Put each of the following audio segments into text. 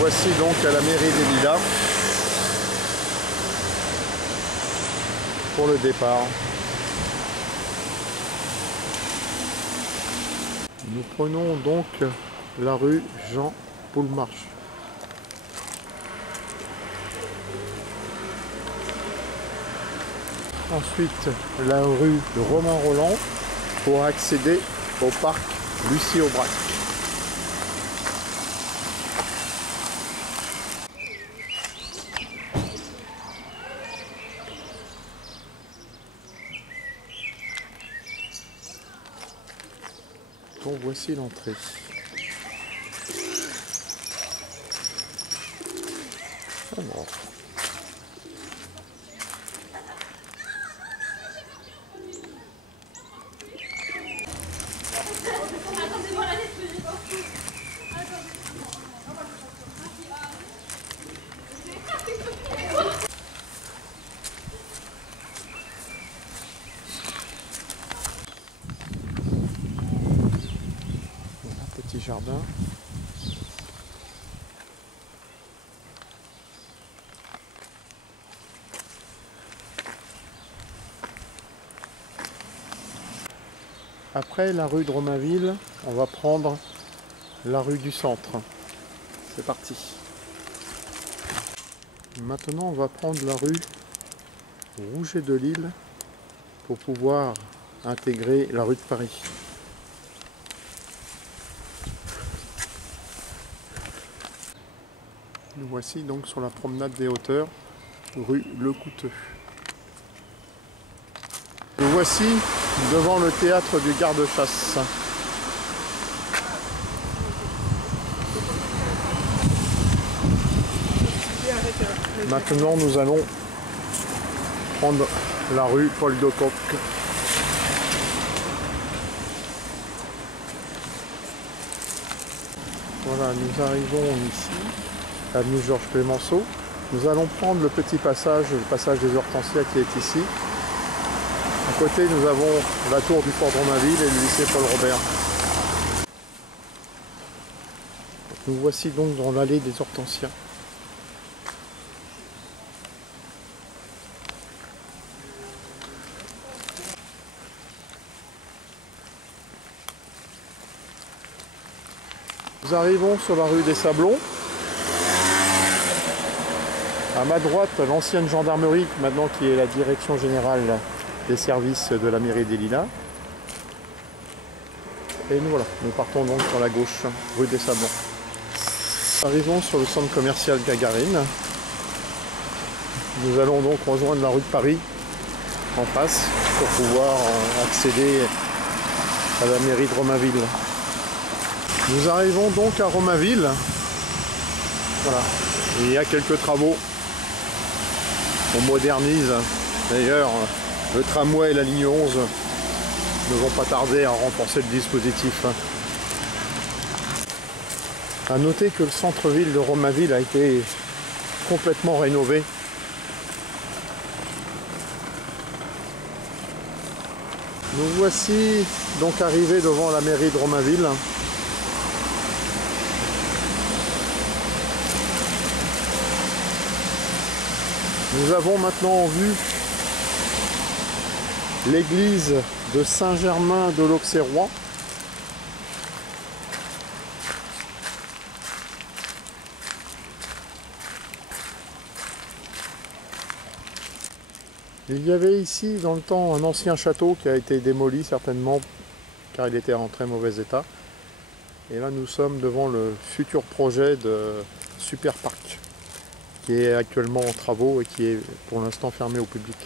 Voici donc à la mairie des Lilas pour le départ. Nous prenons donc la rue Jean-Paul-March. Ensuite la rue de Romain Rolland pour accéder au parc Lucie Aubrac. Donc voici l'entrée. Alors. Petit jardin. Après la rue de Romainville, on va prendre la rue du Centre. C'est parti. Maintenant, on va prendre la rue Rouget de Lille pour pouvoir intégrer la rue de Paris. Nous voici donc sur la promenade des Hauteurs, rue Le Couteux. Nous voici devant le théâtre du garde-chasse. Maintenant, nous allons prendre la rue Paul de Kock. Voilà, nous arrivons ici, avenue Georges Clemenceau. Nous allons prendre le petit passage, le passage des Hortensias qui est ici. À côté, nous avons la tour du fort de Romainville et le lycée Paul Robert. Nous voici donc dans l'allée des Hortensias. Nous arrivons sur la rue des Sablons. À ma droite, l'ancienne gendarmerie, maintenant qui est la direction générale des services de la mairie des Lilas. Et nous voilà, nous partons donc sur la gauche, rue des Sablons. Arrivons sur le centre commercial Gagarine. Nous allons donc rejoindre la rue de Paris en face pour pouvoir accéder à la mairie de Romainville. Nous arrivons donc à Romainville. Voilà, il y a quelques travaux. On modernise. D'ailleurs, le tramway et la ligne 11 ne vont pas tarder à renforcer le dispositif. A noter que le centre-ville de Romainville a été complètement rénové. Nous voici donc arrivés devant la mairie de Romainville. Nous avons maintenant en vue l'église de Saint-Germain de l'Auxerrois. Il y avait ici dans le temps un ancien château qui a été démoli certainement car il était en très mauvais état. Et là nous sommes devant le futur projet de Super Parc qui est actuellement en travaux et qui est pour l'instant fermé au public.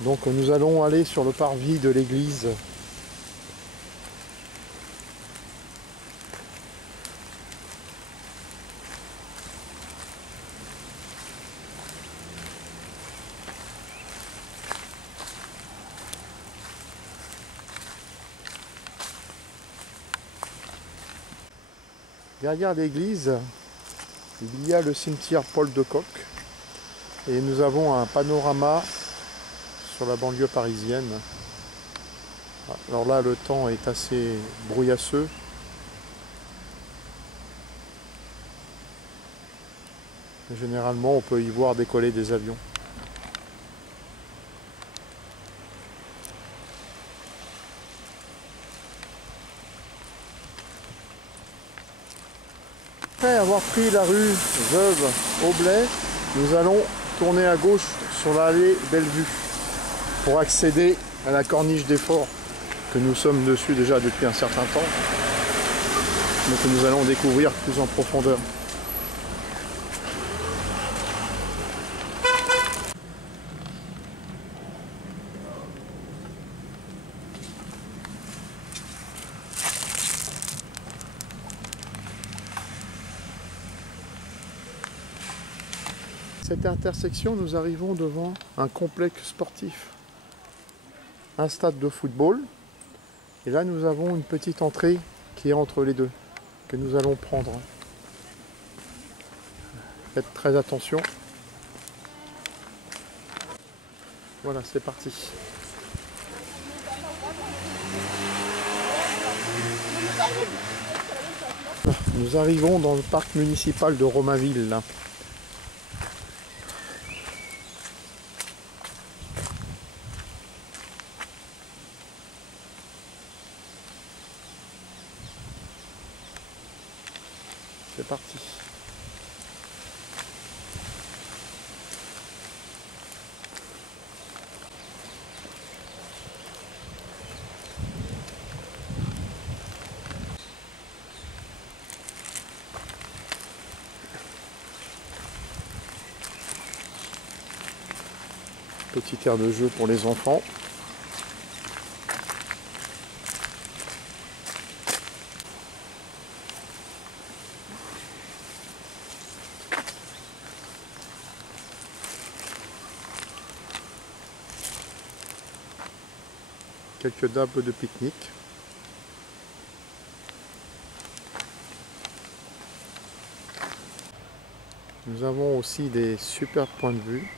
Donc nous allons aller sur le parvis de l'église. Derrière l'église, il y a le cimetière Paul de Kock et nous avons un panorama sur la banlieue parisienne. Alors là, le temps est assez brouillasseux Généralement, on peut y voir décoller des avions. Après avoir pris la rue Veuve Aublet, nous allons tourner à gauche sur l'allée Bellevue pour accéder à la corniche des Forts, que nous sommes dessus déjà depuis un certain temps, mais que nous allons découvrir plus en profondeur. Cette intersection, nous arrivons devant un complexe sportif, un stade de football, et là nous avons une petite entrée qui est entre les deux, que nous allons prendre. Faites très attention. Voilà, c'est parti. Nous arrivons dans le parc municipal de Romainville, là. C'est parti. Petit aire de jeu pour les enfants. Quelques tables de pique-nique. Nous avons aussi des super points de vue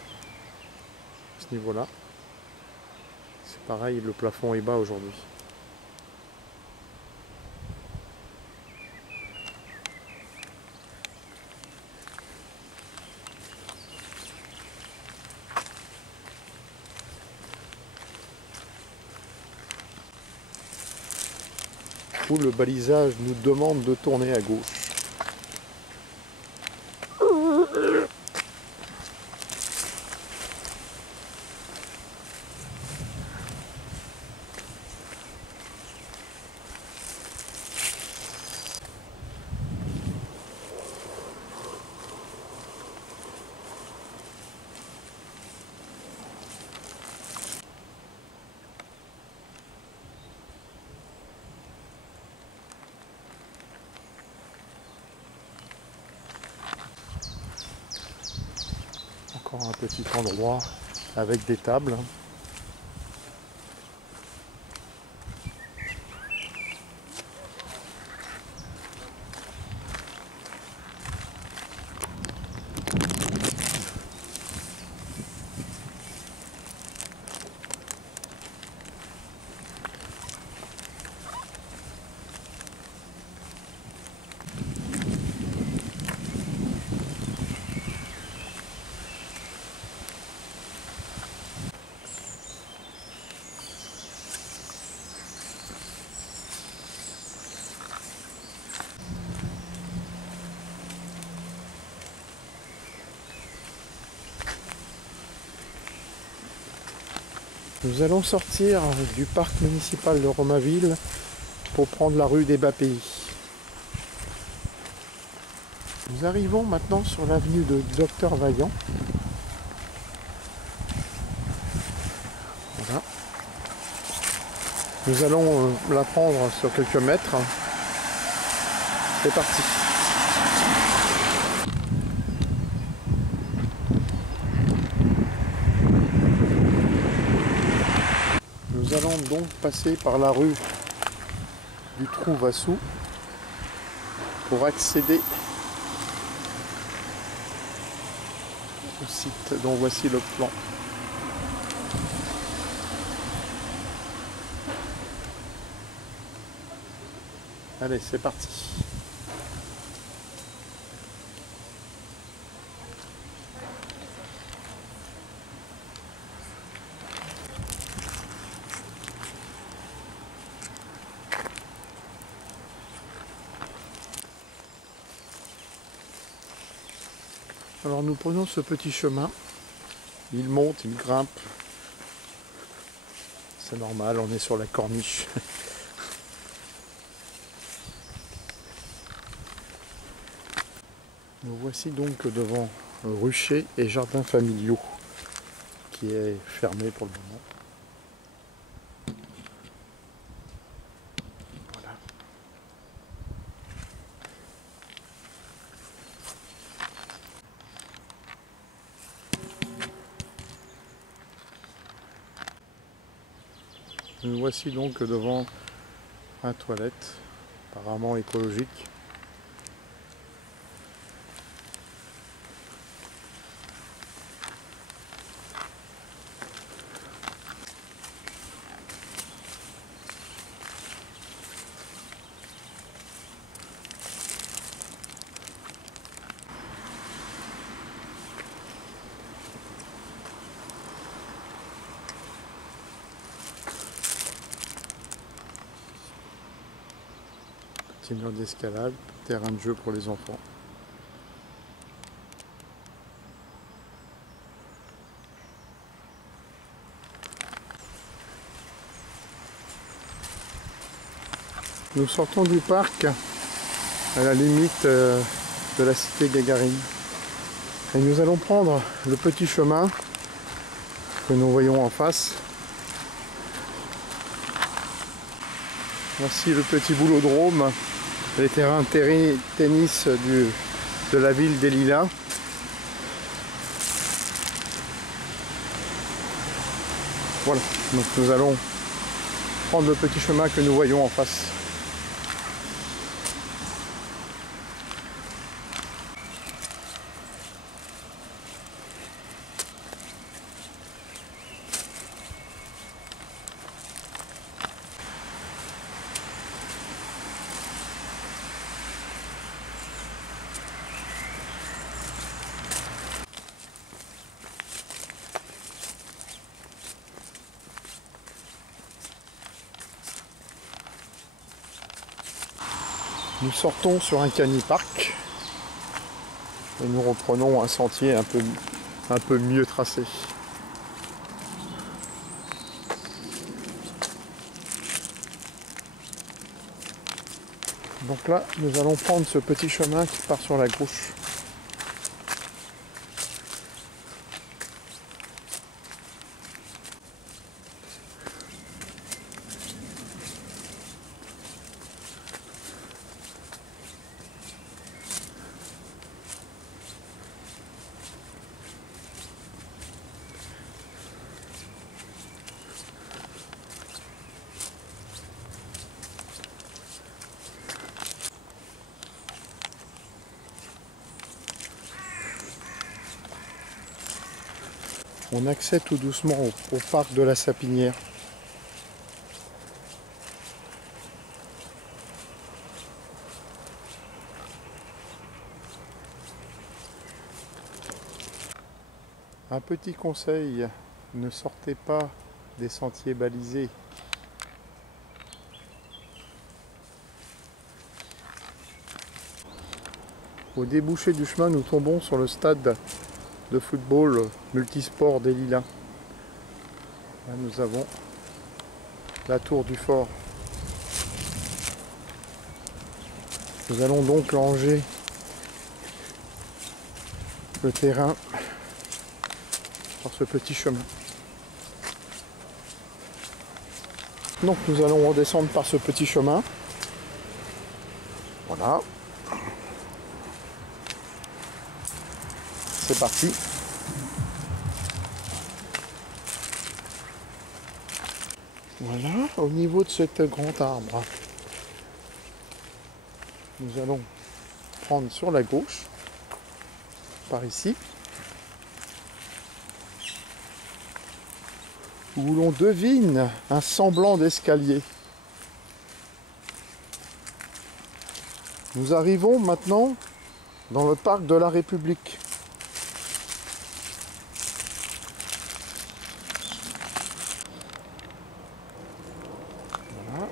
à ce niveau-là. C'est pareil, le plafond est bas aujourd'hui. Où le balisage nous demande de tourner à gauche. Encore un petit endroit avec des tables. Nous allons sortir du parc municipal de Romainville pour prendre la rue des Bas-Pays. Nous arrivons maintenant sur l'avenue de Docteur Vaillant. Voilà. Nous allons la prendre sur quelques mètres. C'est parti. Nous allons donc passer par la rue du Trou-Vassou pour accéder au site dont voici le plan. Allez, c'est parti. Alors nous prenons ce petit chemin. Il monte, il grimpe. C'est normal, on est sur la corniche. Nous voici donc devant rucher et jardin familiaux qui est fermé pour le moment. Voilà. Nous voici donc devant un toilette, apparemment écologique. Petit mur d'escalade, terrain de jeu pour les enfants. Nous sortons du parc à la limite de la cité Gagarine. Et nous allons prendre le petit chemin que nous voyons en face. Voici le petit boulodrome, les terrains de tennis de la ville des Lilas. Voilà, donc nous allons prendre le petit chemin que nous voyons en face. Nous sortons sur un canipark et nous reprenons un sentier un peu mieux tracé. Donc là, nous allons prendre ce petit chemin qui part sur la gauche. On accède tout doucement au parc de la Sapinière. Un petit conseil, ne sortez pas des sentiers balisés. Au débouché du chemin, nous tombons sur le stade de football multisport des Lilas. Là, nous avons la tour du fort. Nous allons donc longer le terrain par ce petit chemin. Donc nous allons redescendre par ce petit chemin. Voilà. C'est parti. Voilà, au niveau de cet grand arbre, nous allons prendre sur la gauche, par ici, où l'on devine un semblant d'escalier. Nous arrivons maintenant dans le parc de la République. Voilà.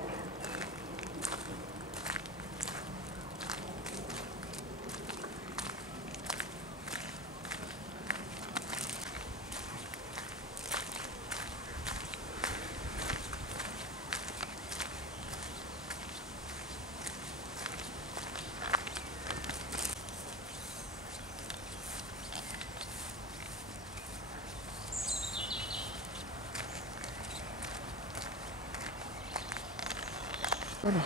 Voilà.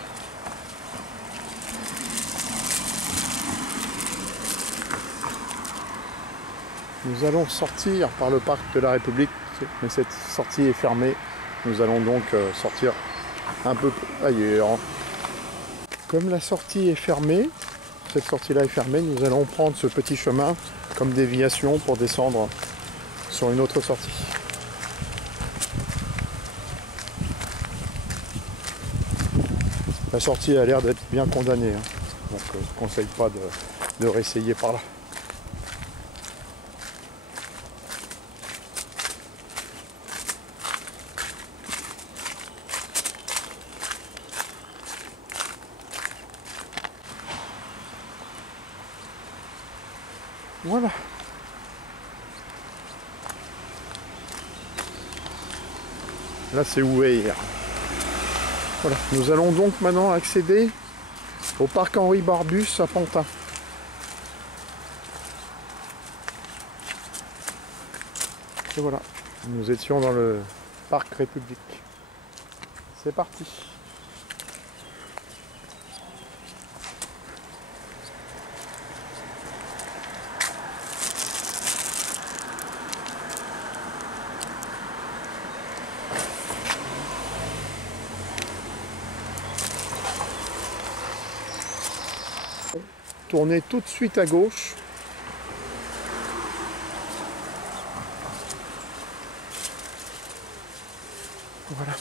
Nous allons sortir par le parc de la République, mais cette sortie est fermée. Nous allons donc sortir un peu ailleurs. Comme la sortie est fermée, cette sortie-là est fermée, nous allons prendre ce petit chemin comme déviation pour descendre sur une autre sortie. La sortie a l'air d'être bien condamnée, hein. Donc je ne conseille pas de réessayer par là. Voilà. Là c'est ouvert. Voilà. Nous allons donc maintenant accéder au parc Henri Barbus à Pantin. Et voilà, nous étions dans le parc République. C'est parti. Tournez tout de suite à gauche. Voilà.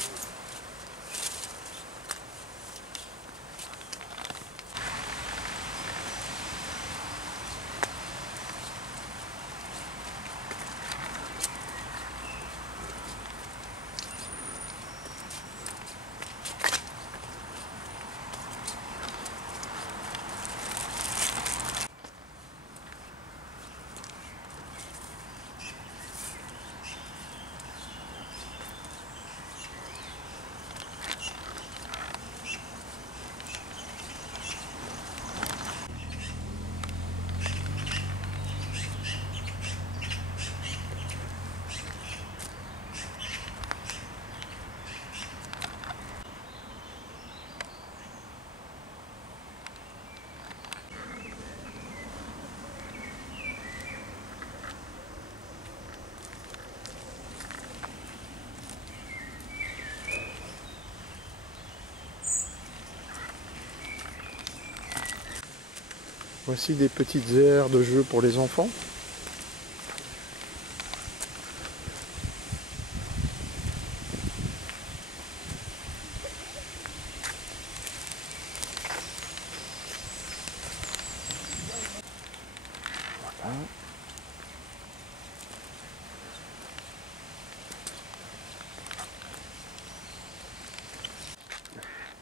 Voici des petites aires de jeu pour les enfants. Voilà.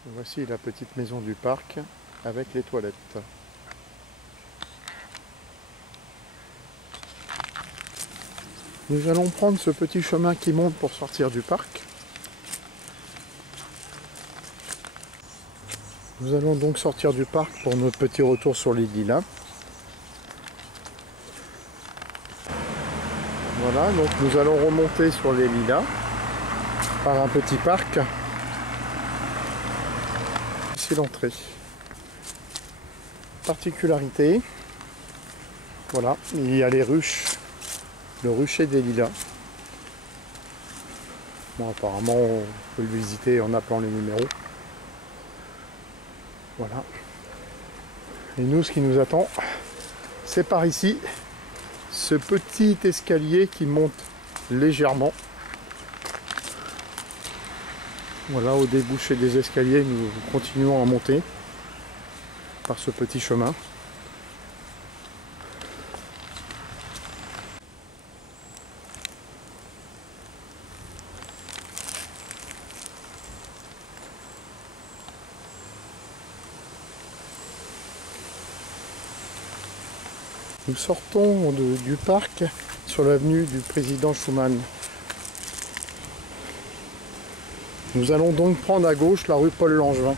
Voici la petite maison du parc avec les toilettes. Nous allons prendre ce petit chemin qui monte pour sortir du parc. Nous allons donc sortir du parc pour notre petit retour sur les lilas. Voilà, donc nous allons remonter sur les lilas par un petit parc. C'est l'entrée. Particularité, voilà, il y a les ruches. Le rucher des lilas. Bon, apparemment, on peut le visiter en appelant les numéros. Voilà. Et nous, ce qui nous attend, c'est par ici, ce petit escalier qui monte légèrement. Voilà, au débouché des escaliers, nous continuons à monter par ce petit chemin. Nous sortons du parc sur l'avenue du président Schuman. Nous allons donc prendre à gauche la rue Paul Langevin.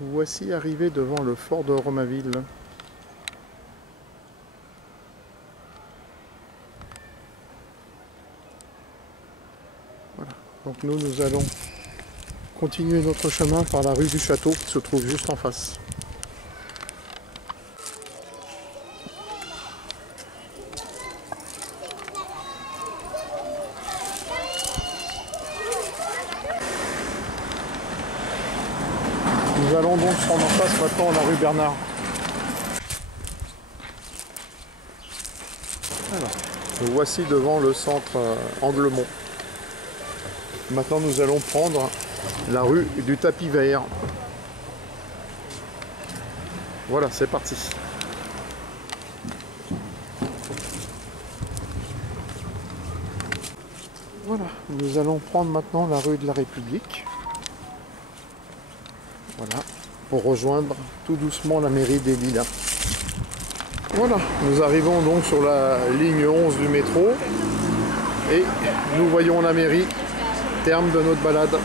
Voici arrivé devant le fort de Romainville. Voilà. Donc nous allons continuer notre chemin par la rue du Château qui se trouve juste en face. Nous allons donc prendre en face maintenant la rue Bernard. Alors, nous voici devant le centre Anglemont. Maintenant nous allons prendre la rue du Tapis Vert. Voilà, c'est parti. Voilà, nous allons prendre maintenant la rue de la République. Voilà, pour rejoindre tout doucement la mairie des Lilas. Voilà, nous arrivons donc sur la ligne 11 du métro et nous voyons la mairie, terme de notre balade.